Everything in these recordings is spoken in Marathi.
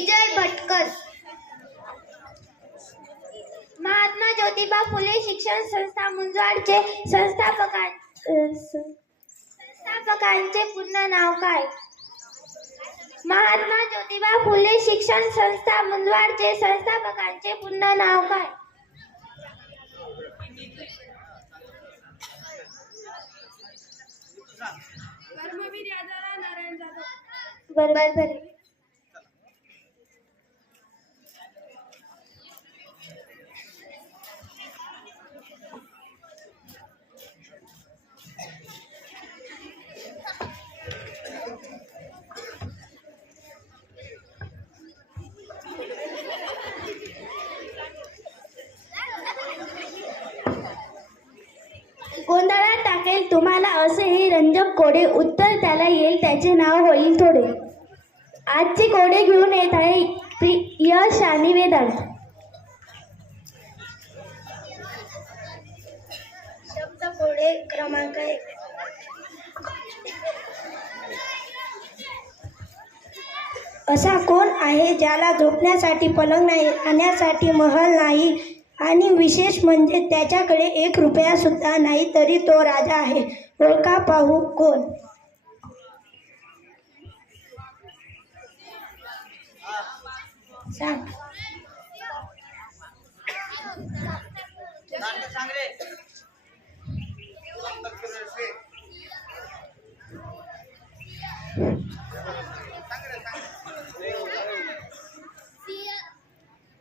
विजय भटकर. महात्मा ज्योतिबा फुले शिक्षण संस्था मुंजवाडचे संस्थापकांचे पूर्ण नाव काय? महात्मा ज्योतिबा फुले शिक्षण संस्था मुंजवाडचे संस्थापकांचे पूर्ण नाव काय? धर्मवीर राजाराम नारायण जाधव. बरोबर. गोंधळात टाकेल तुम्हाला असे हे रंजक कोडे, उत्तर त्याला येईल त्याचे नाव होईल थोडे. आजचे कोडे घेऊन येत आहे यश आणि वेदांत. शब्द कोडे क्रमांक 1. असा कोण आहे ज्याला झोपण्यासाठी पलंग नाही, राहण्यासाठी महल नाही आणि विशेष म्हणजे त्याच्याकडे 1 रुपया सुद्धा नाही, तरी तो राजा आहे. ओळखा पाहू कोण? सांग.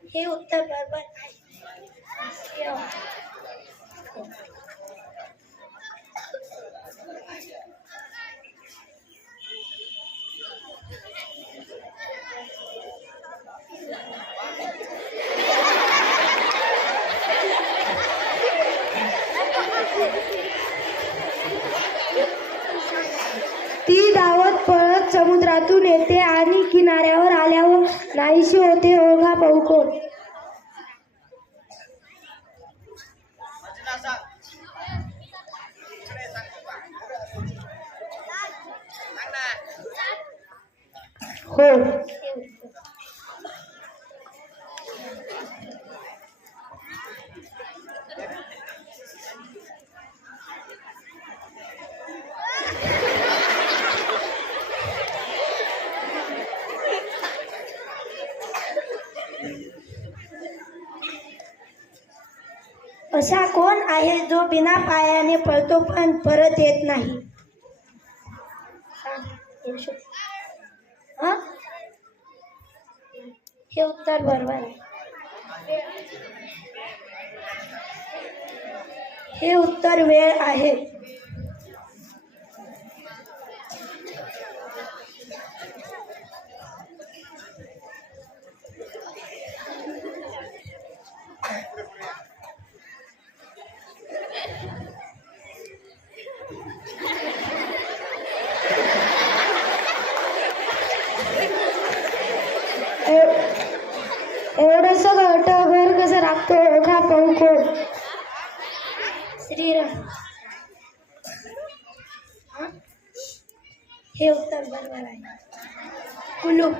हे उत्तर बरोबर आहे. ती धावत पळत समुद्रातून येते आणि किनाऱ्यावर आल्यावर नाहीशी होते. ओळखा पाहू कोण? हो. असा कोण आहे जो बिना पायाने पळतो पण परत येत नाही? हे उत्तर बरोबर आहे. हे उत्तर वेळ आहे. एवढंच घर कसं राखतो? ओळखा पाहू कोण? श्रीराम. हे उत्तर बरोबर आहे. कुलूप.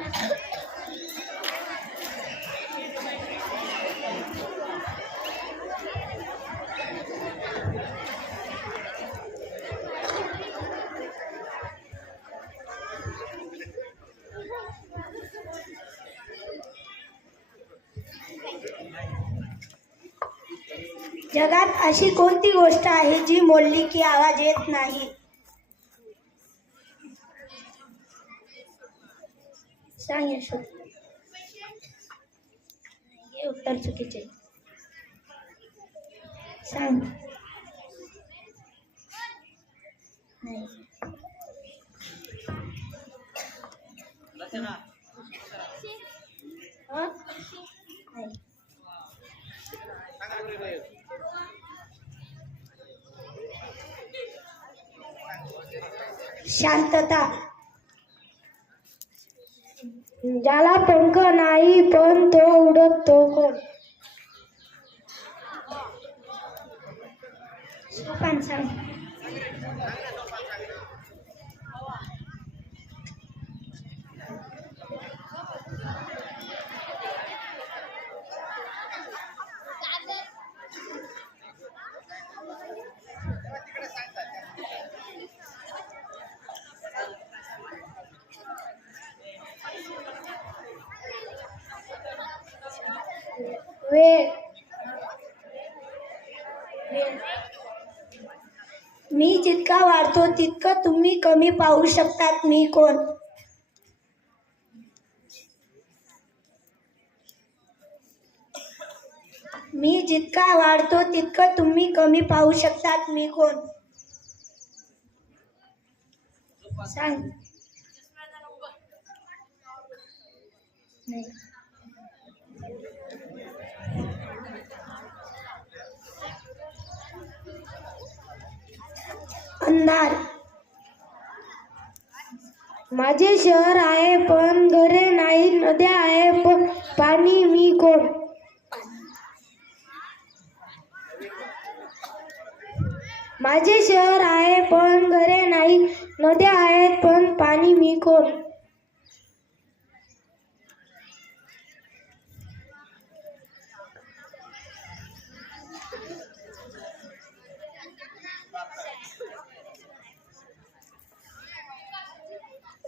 जगात अशी कोणती गोष्ट आहे जी मोडली की आवाज येत नाही? सांग यशोद. हे उत्तर चुकीचे. सांग. नाही. शांतता. ज्याला पंख नाही पण तो उडत तो कोण? सोपान सांग. जितका वाढतो तितकं तुम्ही कमी पाहू शकतात. मी कोण? मी जितका वाढतो तितकं तुम्ही कमी पाहू शकतात. मी कोण? सांग. नाही. अंधार. माझे शहर आहे पण घरे नाही, नद्या आहे पण पाणी. मी कोण? माझे शहर आहे पण घरे नाही, नद्या आहेत पण पाणी. मी कोण?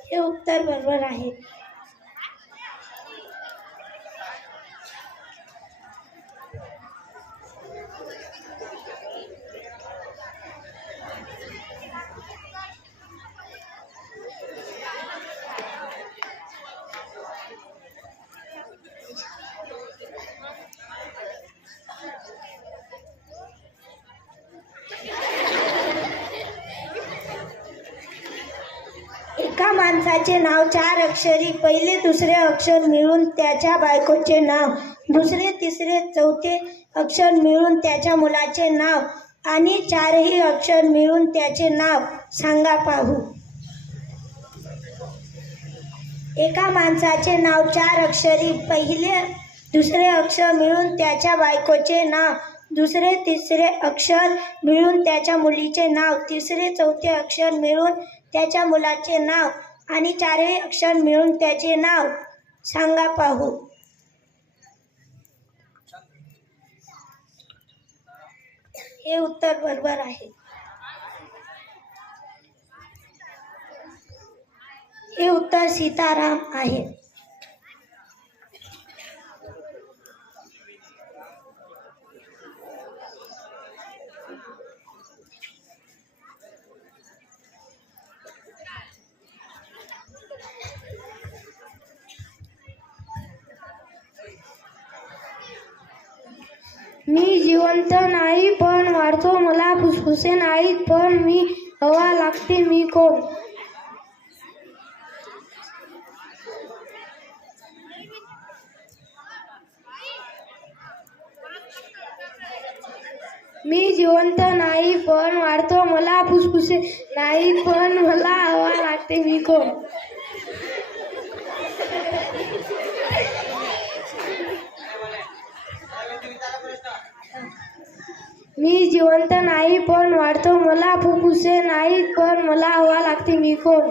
हे उत्तर बरोबर आहे. एका माणसाचे नाव 4 अक्षरी. पहिले दुसरे अक्षर मिळून त्याच्या बायकोचे नाव, दुसरे तिसरे चौथे अक्षर मिळून त्याच्या मुलाचे नाव आणि 4ही अक्षर मिळून त्याचे नाव सांगा पाहू. एका माणसाचे नाव 4 अक्षरी. पहिले दुसरे अक्षर मिळून त्याच्या बायकोचे नाव, दुसरे तिसरे अक्षर मिळून त्याच्या मुलीचे नाव, तिसरे चौथे अक्षर मिळून त्याच्या मुलाचे नाव आणि 4हे अक्षर मिळून त्याचे नाव सांगा पाहू. हे उत्तर बरोबर आहे. हे उत्तर सीताराम आहे. मी जिवंत नाही पण वाढतो, मला फुसफुसे नाहीत पण मी हवा लागते. मी कोण? मी जिवंत नाही पण वाढतो, मला फुसफुसे नाहीत पण मला हवा लागते. मी कोण? मी जिवंत नाही पण वाढतो, मला फुफ्फुसे नाहीत पण मला हवा लागते. मी कोण?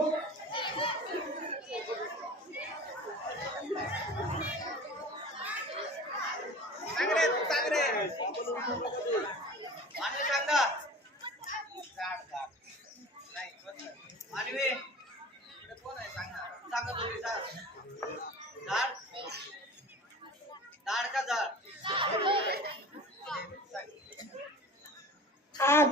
आग.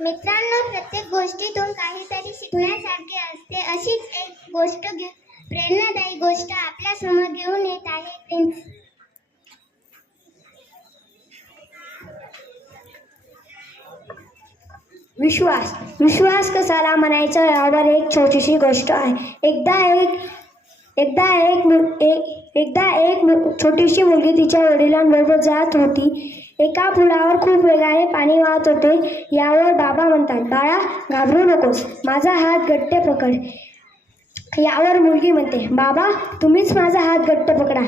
मित्रांनो, प्रत्येक गोष्टीतून काहीतरी शिकण्यासारखे असते. अशीच एक गोष्ट प्रेरणादायी गोष्ट आपल्या समोर घेऊन येत आहे प्रिन्स. विश्वास. विश्वास कसाला म्हणायचा यावर एक छोटीशी गोष्ट आहे. एकदा एक छोटीशी मुलगी तिच्या वडिलांबरोबर जात होती. एका पुलावर खूप वेगाने पाणी वाहत होते. यावर बाबा म्हणतात, बाळा घाबरू नकोस, माझा हात घट्ट पकड. यावर मुलगी म्हणते, बाबा तुम्हीच माझा हात घट्ट पकडा.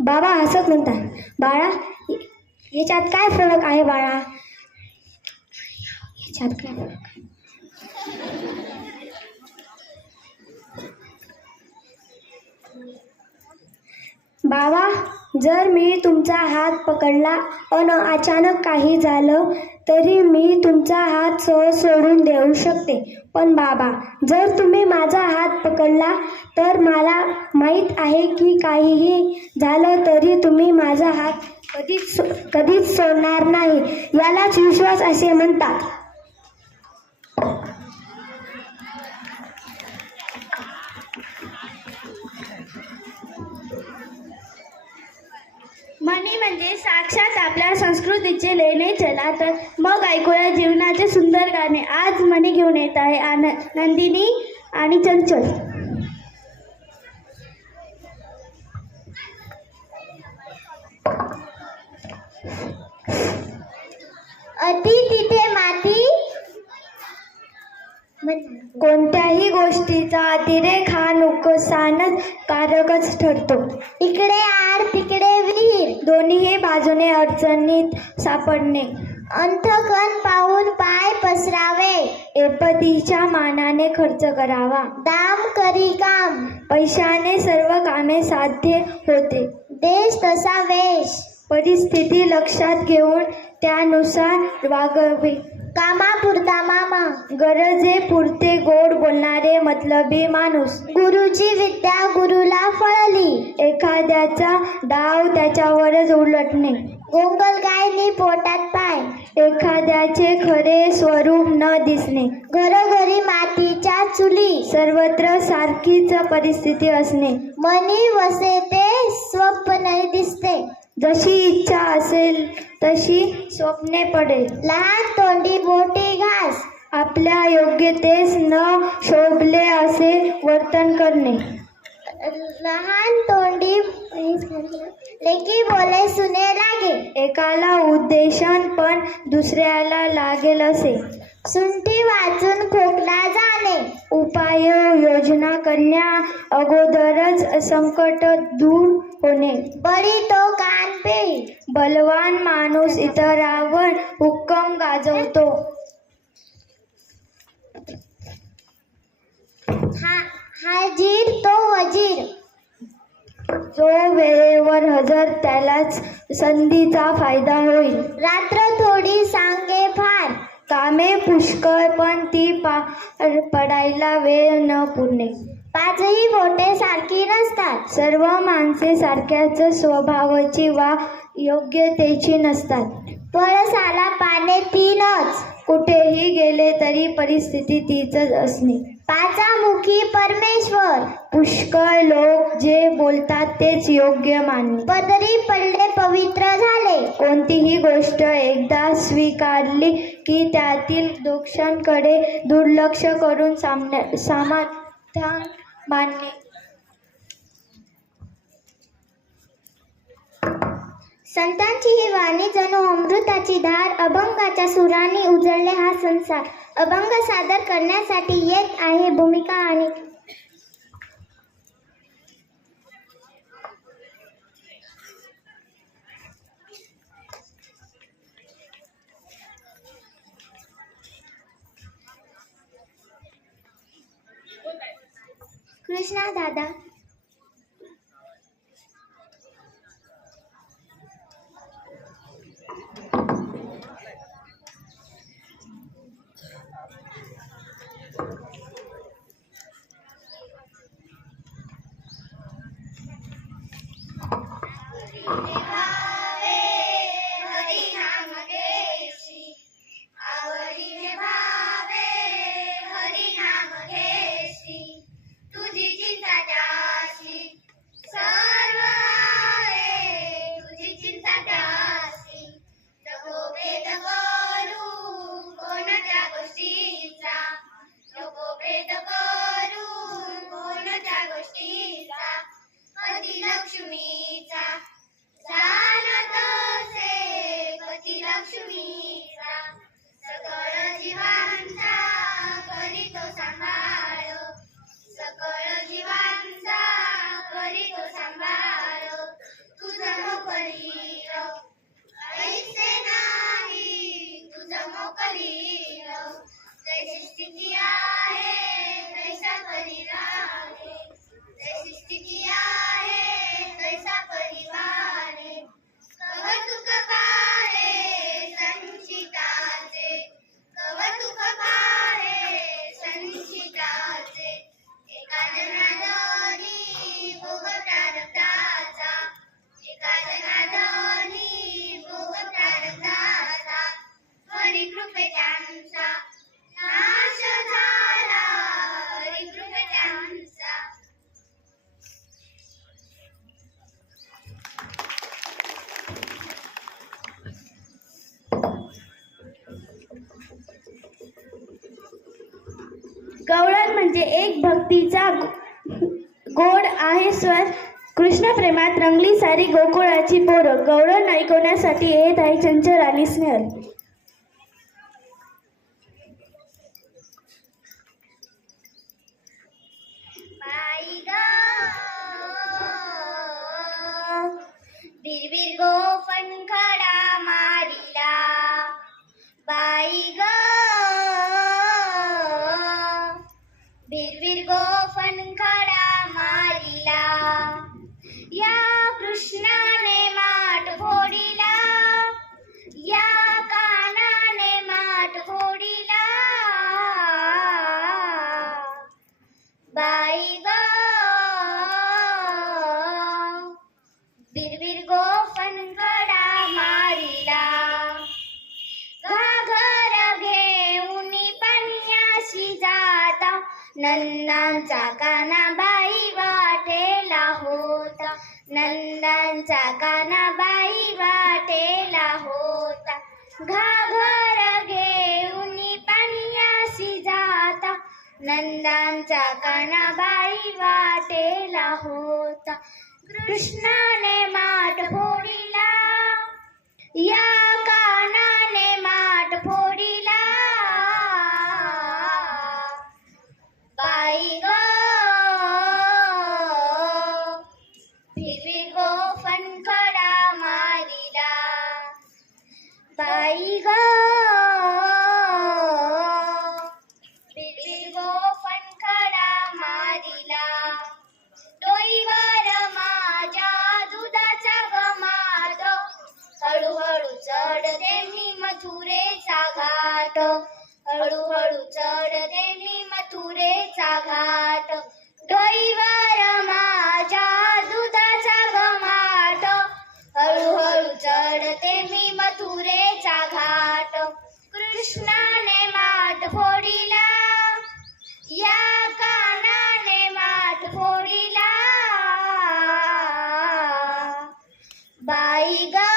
बाबा हसत म्हणतात, बाळा याच्यात काय फरक आहे बाळा? याच्यात काय फरक आहे? बाबा, जर मी तुमचा हात पकडला आणि अचानक काही झालं तरी मी तुमचा हात सहज सोडून देऊ शकते. पण बाबा, जर तुम्ही माझा हात पकडला तर मला माहीत आहे की काहीही झालं तरी तुम्ही माझा हात कधीच सोडणार नाही. यालाच विश्वास असे म्हणतात. म्हणी म्हणजे साक्षात आपल्या संस्कृतीचे लेणे चला. तर मग ऐकूया जीवनाचे सुंदर गाणे. आज म्हणी घेऊन येत आहे नंदिनी आणि चंचल. अति तिथे माती. कोणत्याही गोष्टीचा अतिरेक हा नुकसानच कारकच ठरतो. इकडे आड तिकडे विहीर. दोन्ही बाजूने अडचणीत सापडणे. अंथकण पाहून पाय पसरावे. एपतीच्या मानाने खर्च करावा. दाम करी काम. पैशाने सर्व कामे साध्य होते. देश तसा वेश. परिस्थिती लक्षात घेऊन त्यानुसार वागावे. कामापुरता मामा. गरजे पुरते गोड बोलणारे मतलबी माणूस. गुरुची विद्या गुरुला फळली. एखाद्याचा डाव त्याच्यावरच उलटणे. गोंगलगायनी पोटात पाय. एखाद्याचे खरे स्वरूप न दिसणे. घरोघरी मातीच्या चुली. सर्वत्र सारखीच परिस्थिती असणे. मनी वसे ते स्वप्न दिसते. जशी इच्छा असेल तशी स्वप्ने पडेल. लहान तोंडी मोठी घास. आपल्या योग्यतेस न शोभले असे वर्तन करणे. लहान तोंडी लेकी बोले सुने लागे. एकाला उद्देशन पण दुसऱ्याला लागेल असे. सुंठी वाचून खोकला जाणे. उपाय योजना करण्या अगोदरच संकट दूर होणे. बळी तो कान पेळी. बलवान माणूस इतरांवर हुक्कम गाजवतो. हाजीर तो वजीर. जो वेळेवर हजर त्यालाच संधीचा फायदा होईल. रात्र थोडी सांगे फार. कामे पुष्कळ पण ती पार पडायला वेळ न पुरणे. पाचही बोटे सारखी नसतात. सर्व माणसे सारख्याच स्वभावाची वा योग्यतेची नसतात. पळसाला पाने तीनच. कुठेही गेले तरी परिस्थिती तीच असणे. पाचामुखी परमेश्वर. पुष्कळ लोक जे बोलतात तेच योग्य मानणे. पदरी पडले पवित्र झाले. कोणतीही गोष्ट एकदा स्वीकारली की त्यातील दोषांकडे दुर्लक्ष करून समाधान मानणे. संतांची ही वाणी जणू अमृताची धार. अभंगाच्या सुरांनी उजळले हा संसार. अभंग सादर करण्यासाठी येत आहे भूमिका आणि कृष्णा दादा. लक्ष्मीचा म्हणजे एक भक्तीचा गोड आहे स्वर. कृष्ण प्रेमात रंगली सारी गोकुळाची पोरं. गवळण ऐकवण्यासाठी येत आहे चंचल आणि स्नेहल. बाई ग बिरबिर गोफण खडा मारिला. बाई ग बिरबिर गोफण खडा मारिला. या कृष्णाने माठ फोडिला, या कानाने माठ फोडिला. बाई ग बिरबिर गोफण खडा मारिला. घागर घेऊन पाण्याशी जाता, नंदांचा कानाबाई वाटेला होता. नंदांचा कानाबाई वाटेला होता. घागर घेऊन पाण्याशी जाता, नंदांचा कानाबाई वाटेला होता. कृष्णाने माठ फोडिला, या कानाने माठ फोडिला. बाई ग बिरबिर गोफण खडा मारिला. बाई ग बिरबिर गोफण खडा मारिला. डोईवर माझ्या दुधाचा गमाट, हळूहळू चढते मी मथुरेचा घाट. हळूहळू चढते मी मथुरेचा घाट. डोईवर माझ्या दुधाचा गमाट, हळूहळू चढते मी मथुरेचा घाट. कृष्णाने माठ फोडिला, या कानाने माठ फोडिला. बाई ग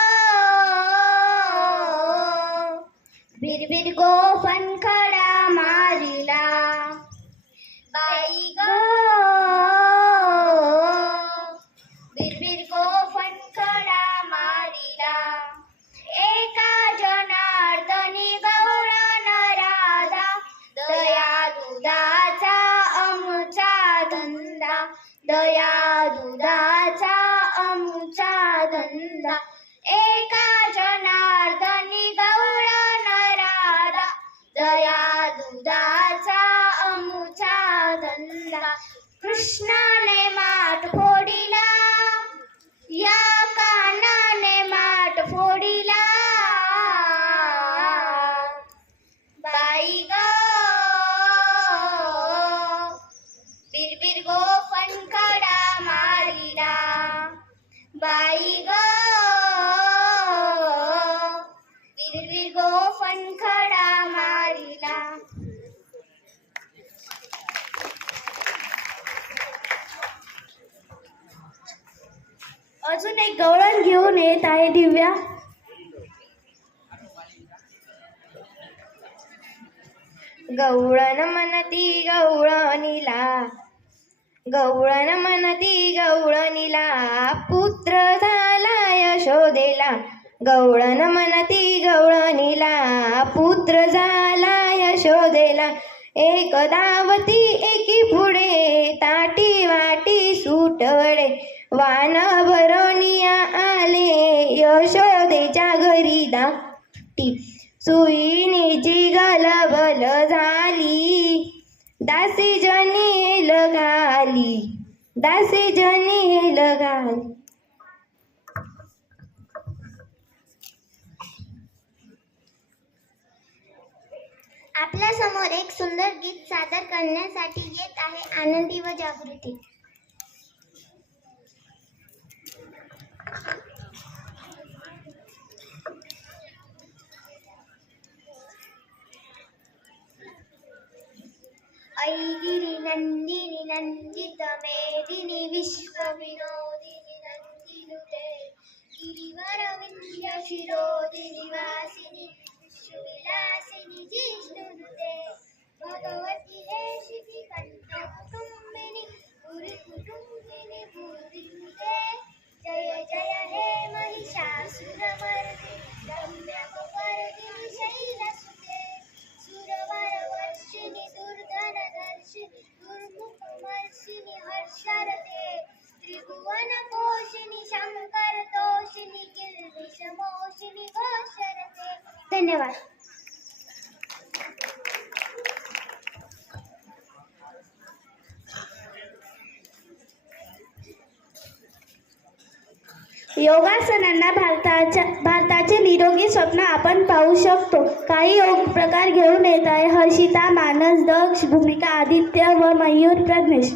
बिरबिर गोफण खडा मारिला. बाई ग बिरबिर गोफण खडा मारिला. एका जनार्दनी गवळण राधा, दया दुधाचा आमचा धंदा. दया दुधाचा आमचा धंदा. एका जनार्दनी गवळण राधा, दया दुधाचा आमचा धंदा. कृष्णाने माठ फोडिला, या कानाने माठ फोडिला. बाई ग बिरबिर गोफण खडा मारिला. बाई ग बिरबिर गोफण खडा मारिला. अजून एक गवळण घेऊन येत आहे दिव्या. गवळण म्हणती गवळणीला, गवळण म्हणती गवळणीला, पुत्र झाला यशोदेला. गवळण म्हणती गवळणीला, पुत्र झाला यशोदेला. एक धावती एकी पुढे, ताटी वाटी सुटले. वान भरोनिया आले, यशोदेच्या घरी दाटी. सुईणीची गलबल झाली, दासी जनी लगाली. दासी जनी लगाली. आपल्या समोर एक सुंदर गीत सादर करण्यासाठी येत आहे आनंदी व जागृती. ऐगिरी नंदिनी नंदित मेदिनी विश्व विनोदिनी नंदिनुते. गिरिवर विंध्य शिरोदिनी वासिनी विश्वविलासिनी जिष्णुनुते. भगवती हे शिखी कंठ धन्यवाद. योगासनांना भारताचे निरोगी स्वप्न आपण पाहू शकतो. काही योग प्रकार घेऊन येत आहे हर्षिता, मानस, दक्ष, भूमिका, आदित्य व मयूर, प्रज्ञेश.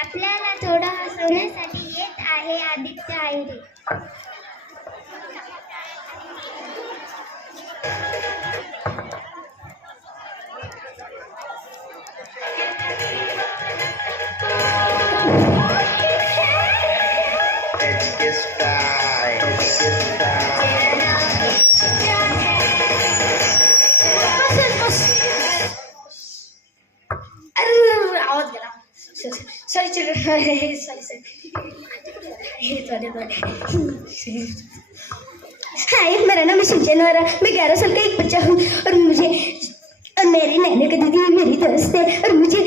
आपल्याला थोडं हसवण्यासाठी येत आहे आदित्य आहिरे. आवाज गेला. सॉरी हाय, मेरा नाम है सुजन और मैं 11 साल का एक बच्चा हूँ और मेरी नैना का दीदी मेरी दोस्त है और मुझे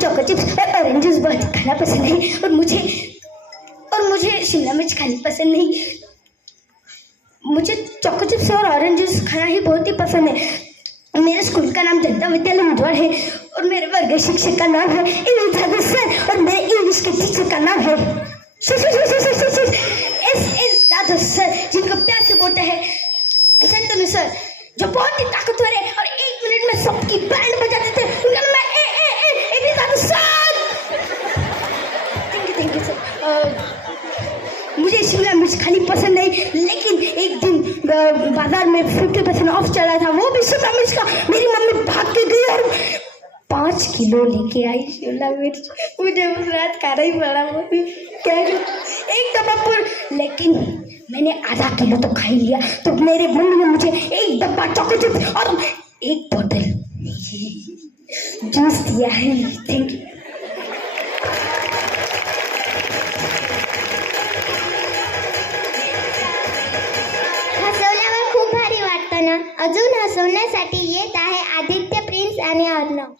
चॉको चिप्स और ऑरेंज जूस बहुत खाना पसंद है और मुझे शिमला मिर्च खानी पसंद नहीं। मुझे चॉको चिप्स और ऑरेंज जूस खाना ही बहुत ही पसंद है। मेरे स्कूल का नाम जनता विद्यालय मुंडवाड़ है और मेरे वर्ग शिक्षक का नाम है इंग्लिश सर और मेरे इंग्लिश के टीचर का नाम है दादू सर, जिनको प्यार से बोलते हैं शंतनु सर, जो बहुत ही ताकतवर है और 1 मिनट में सबकी बैंड बजा देते हैं। उनका नाम है दादू सर। Thank you sir. मुझे शिमला मिर्च खानी पसंद नहीं, लेकिन एक दिन बाजार में 50% ऑफ चला था, वो भी शिमला मिर्च का। मेरी मम्मी भाग के गई और 5 किलो लेके आई शिमला मिर्च। मुझे उस रात खाना ही पड़ा, वो भी क्या एक डब्बा पर, लेकिन मैंने आधा किलो तो खा ही लिया। तो मेरे मम्मी ने मुझे 1 डब्बा चॉको चिप्स और 1 बोतल जूस दिया है। Thank you. हसवल्यावर खूप भारी वाटतं ना. अजून हसवण्यासाठी येत आहे आदित्य, प्रिन्स आणि अर्णव.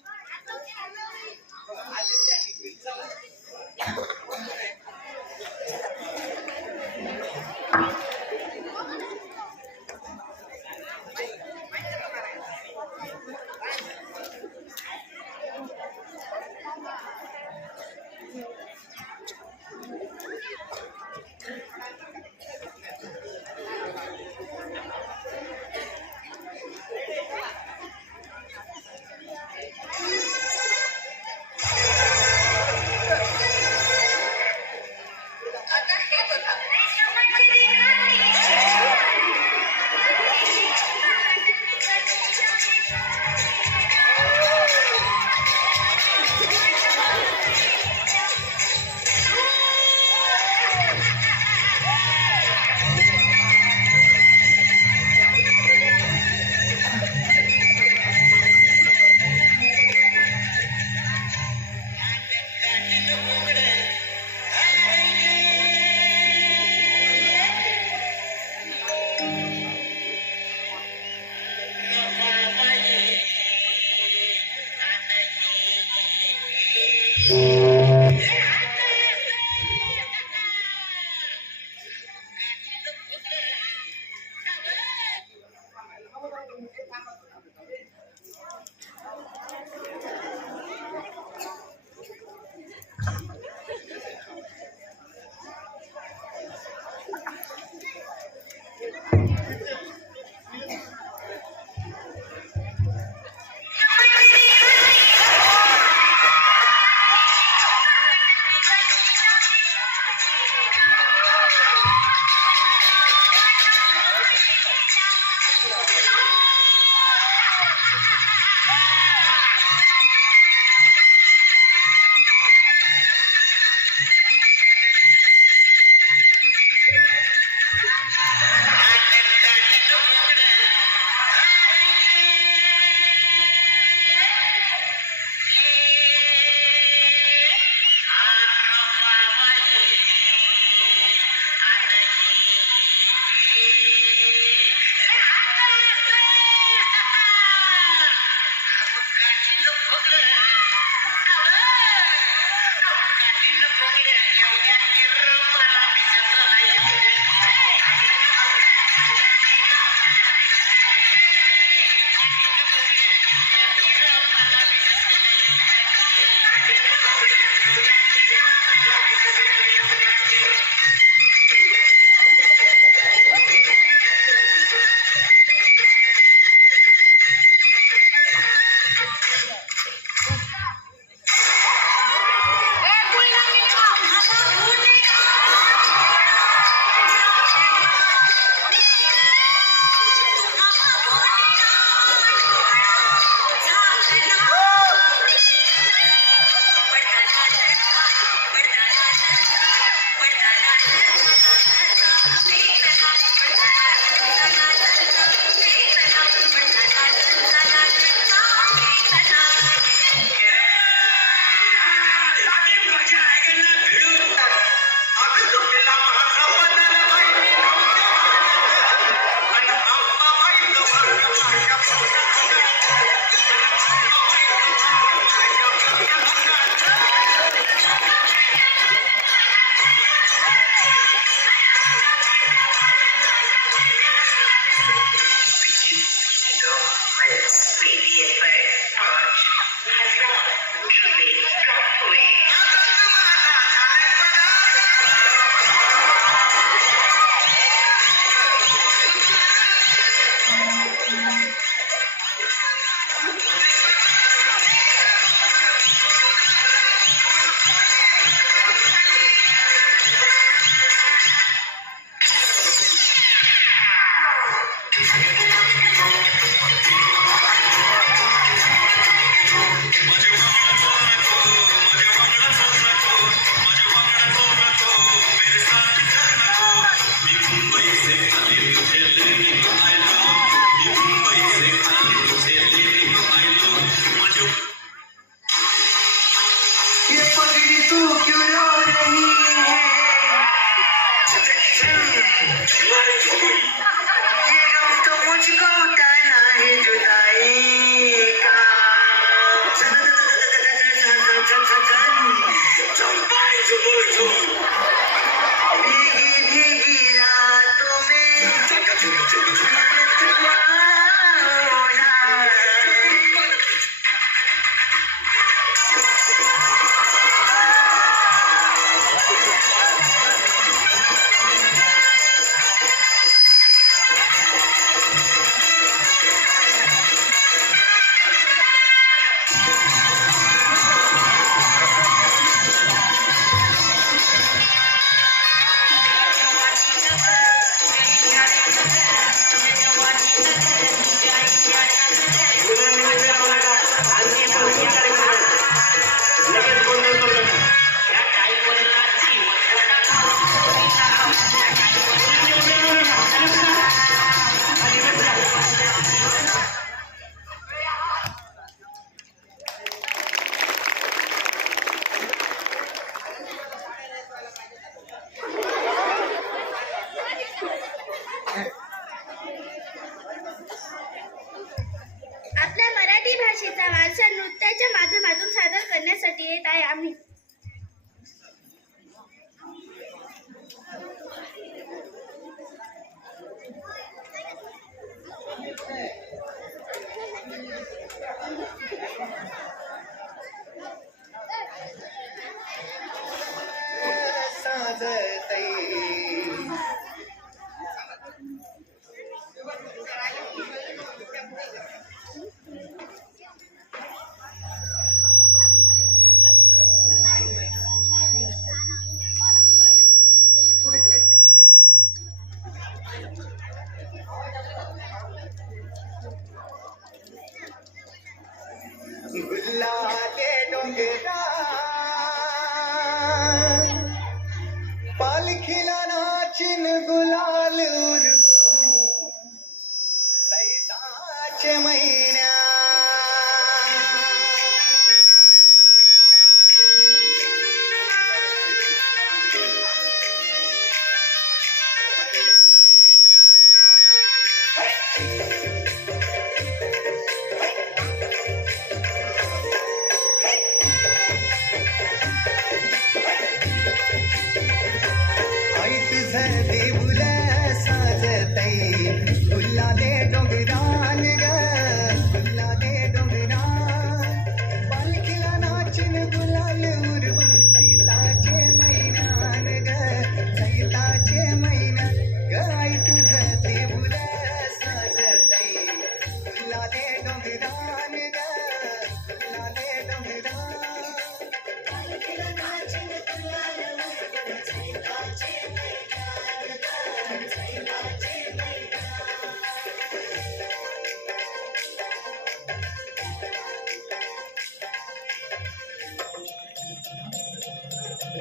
आई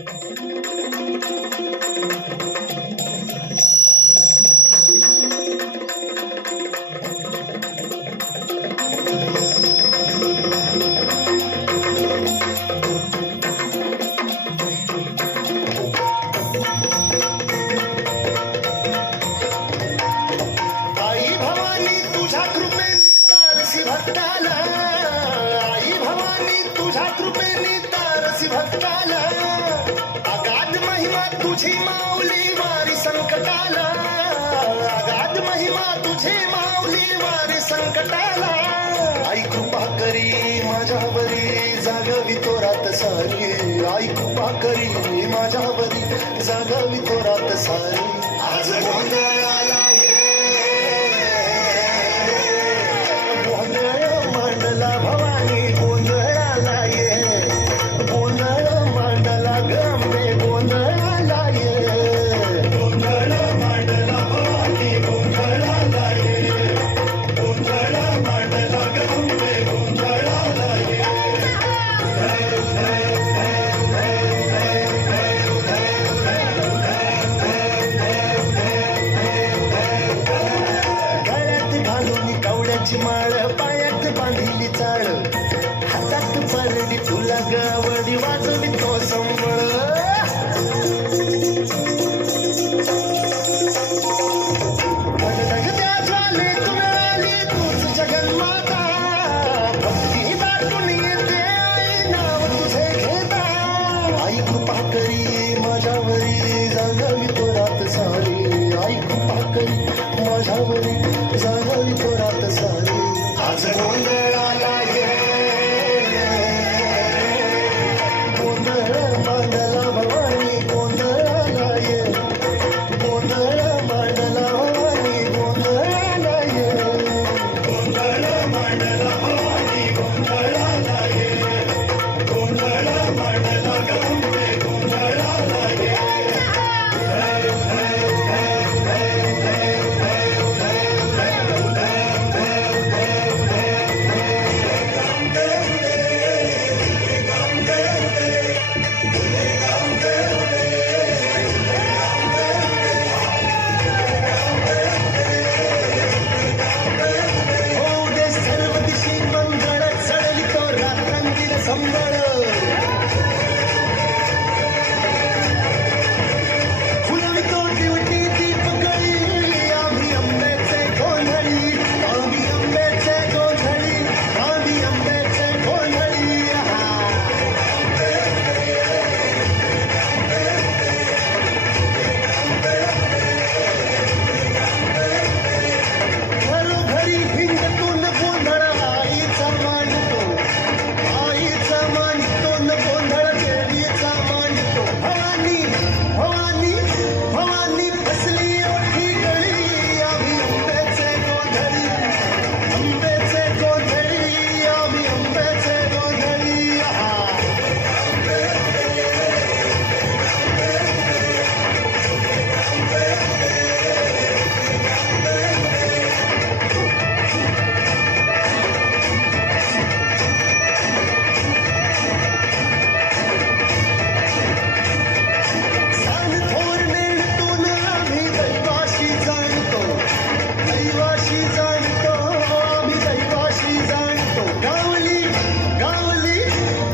भवानी तुझ्या कृपेने तारसी भक्ताला, आई भवानी तुझ्या कृपेने तारसी भक्ताला, अगाध महिमा तुझी माऊली वारी संकटाला, अगाध महिमा तुझी माऊली वारी संकटाला. आई कृपा करी माझ्यावरी जागवी तो रात सारी, आई कृपा करी माझ्यावरी जागवी तो रात सारी. आज गोंधळाला गोंधळ मांडला भवानी गोंधळाला ये, गोंधळ मांडला गंबे गोंधळाला ये, गोंधळ मांडला भवानी गोंधळाला ये, गोंधळ मांडला गंबे गोंधळाला ये. गळ्यात घालून कवड्याची माळ, पायात बांधिली चाळ, हातात परडी तुला गावडी वाजवी तो संबळ. धगधगत्या ज्वालेतून आली तूच जगन्माता, भक्ती दाटून येते आई नाव तुझे घेता. आई कृपा करी माझ्यावरी जागवी तो रात सारी, आई कृपा करी माझ्यावरी जागवी तो रात सारी. आज गोंधळाला ये गोंधळ मांडला भवानी गोंधळाला ये, गोंधळ मांडला भवानी गोंधळाला ये, गोंधळ मांडला भवानी गोंधळाला ये, गोंधळ मांडला गंबे गोंधळाला ये. होऊ दे सर्व दिशी मंगळ, चढली तो रात्रांतील संबळ. फुलवी तो दिवटी दीपकळी, आम्ही अंबेचे गोंधळी, आम्ही अंबेचे गोंधळी, आम्ही अंबेचे गोंधळी. घरोघरी हिंडतून गोंधळ आईचा मांडतो, आईचा मांडतो न गोंधळ देवीचा मांडतो. भवानी भवानी भवानी फसली ओठी गळी, आम्ही अंबेचे गोंधळी, अंबेचे गोंधळी, आम्ही अंबेचे गोंधळी. सांग थोर नेणतून आम्ही दैवाशी जाणतो, दैवाशी जाणतो, आम्ही दैवाशी जाणतो. गावली गावली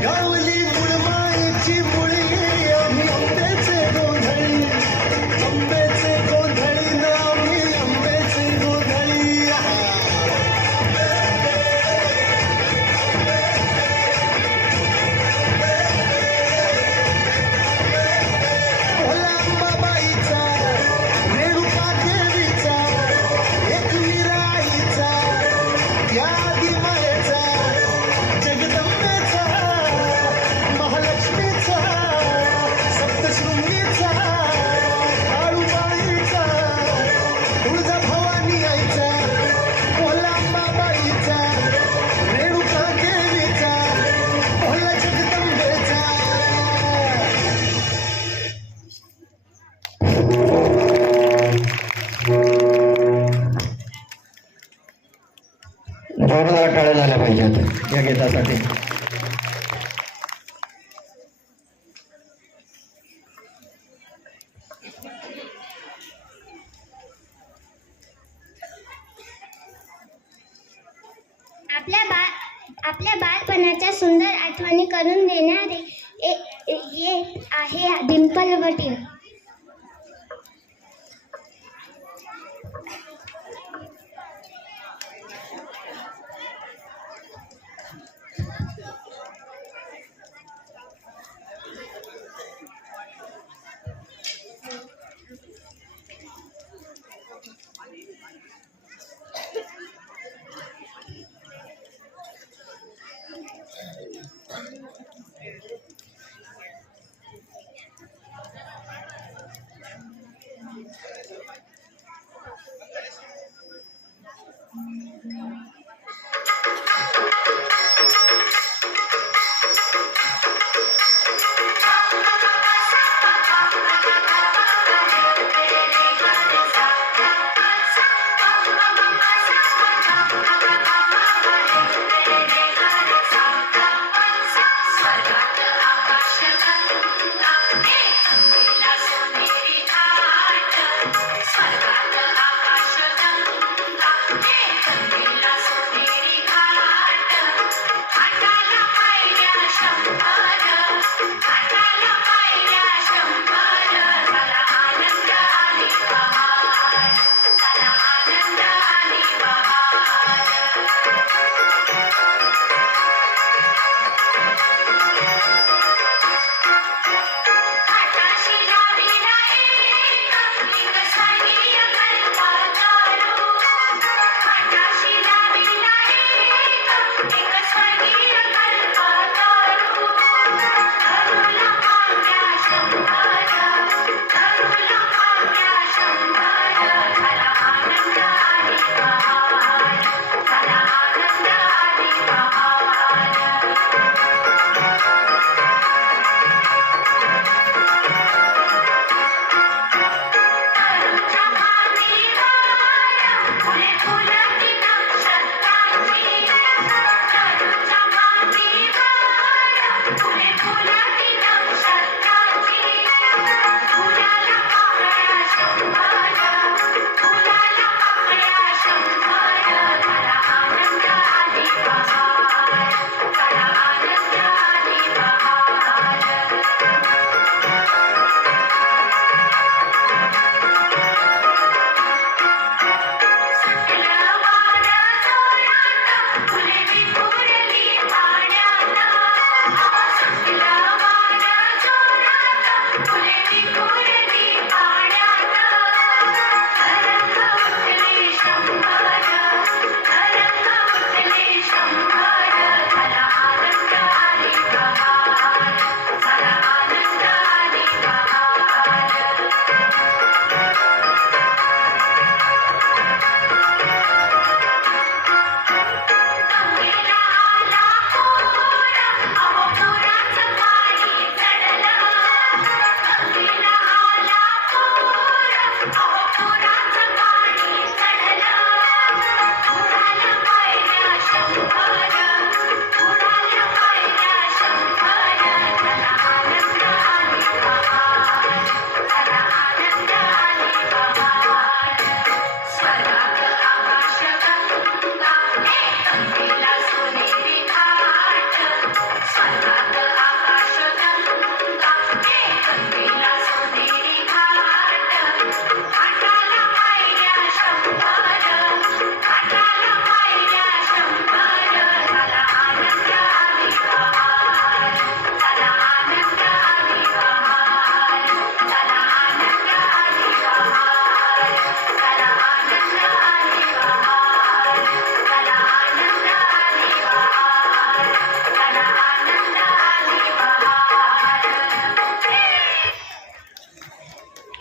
गावली मुळमायेची मुळी, आम्ही अंबेचे गोंधळी, अंबेचे गोंधळी न आम्ही अंबेचे गोंधळी. भोला अंबाबाईचा, रेणुका देवीचा, एकवीरा आईचा, या आदिमायेचा, जगदंबेचा, महालक्ष्मीचा, सप्तशृंगीचा, काळूबाईचा, तुळजा भवानी आईचा, भोला अंबाबाईचा, रेणुका देवीचा, भोला जगदंबेचा. जोरदार टाळ्या झाल्या पाहिजेत या गीतासाठी. आपल्या बालपणाच्या सुंदर आठवणी करून देणारे येत आहे डिंपल वटील.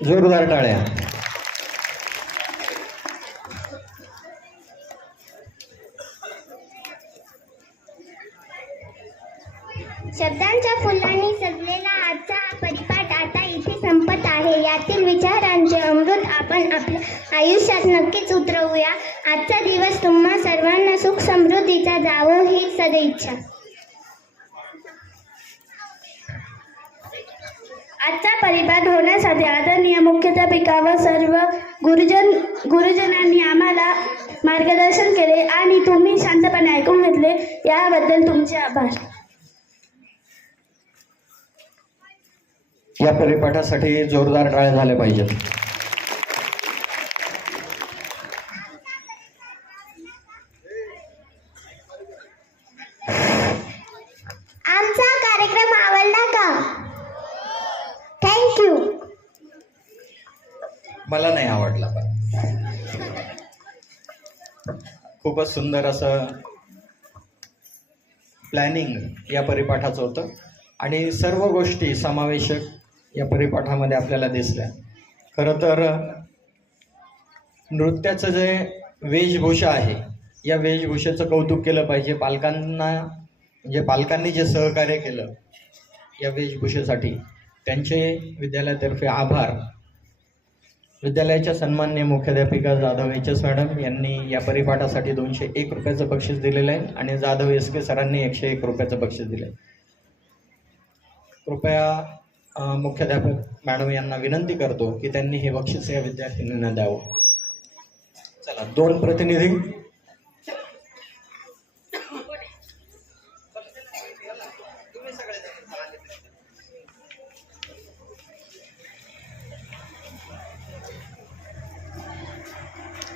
जोरदार टाळ्या. शब्दांच्या फुलांनी सजलेला आजचा हा परिपाठ आता इथे संपत आहे. यातील विचारांचे अमृत आपण आपल्या आयुष्यात नक्कीच उतरवूया. आजचा दिवस तुम्हा सर्वांना सुख समृद्धीचा जावो ही सदिच्छा. आजचा परिपाठ होण्यासाठी आदरणीय मुख्याध्यापिका व सर्व गुरुजनांनी आम्हाला मार्गदर्शन केले आणि तुम्ही शांतपणे ऐकून घेतले याबद्दल तुमचे आभार. या परिपाठासाठी जोरदार टाळ्या झाल्या पाहिजेत. आमचा कार्यक्रम आवडला का? थँक्यू. मला नाही आवडला पण खूपच सुंदर असं प्लॅनिंग या परिपाठाचं होतं आणि सर्व गोष्टी समावेशक या परिपाठामध्ये आपल्याला दिसल्या. खरं तर नृत्याचं जे वेशभूषा आहे या वेशभूषेचं कौतुक केलं पाहिजे. पालकांनी जे सहकार्य केलं या वेशभूषेसाठी त्यांचे विद्यालयातर्फे आभार. विद्यालयाच्या सन्माननीय मुख्याध्यापिका जाधव HS मॅडम यांनी या परिपाठासाठी 201 रुपयाचं बक्षीस दिलेलं आहे आणि जाधव SK सरांनी 101 रुपयाचं बक्षीस दिलं आहे. कृपया मुख्याध्यापक मॅडम यांना विनंती करतो की त्यांनी हे बक्षीस या विद्यार्थिनींना द्यावं. चला 2 प्रतिनिधी.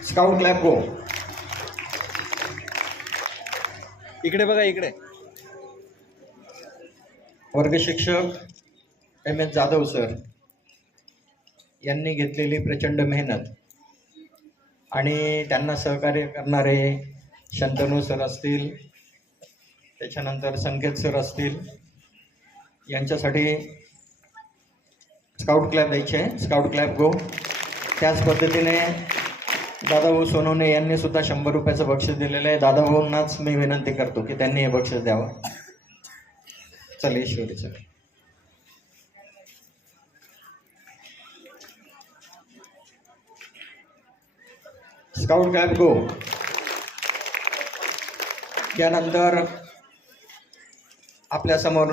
स्काउट क्लॅप गो. इकडे बघा इकडे. वर्ग शिक्षक MS जाधव सर यांनी घेतलेली प्रचंड मेहनत आणि त्यांना सहकार्य करणारे शंतनू सर असतील, त्याच्यानंतर संकेत सर असतील, यांच्यासाठी स्काउट क्लॅप द्यायचे आहे. स्काउट क्लॅप गो. त्याच पद्धतीने दादाभाऊ सोनवणे यांनी सुद्धा 100 रुपयाचं बक्षीस दिलेलं आहे. दादाभाऊंनाच मी विनंती करतो की त्यांनी हे बक्षीस द्यावं. चल ईश्वरी सर. स्काउट क्लॅप गो. यानंतर आपल्या समोर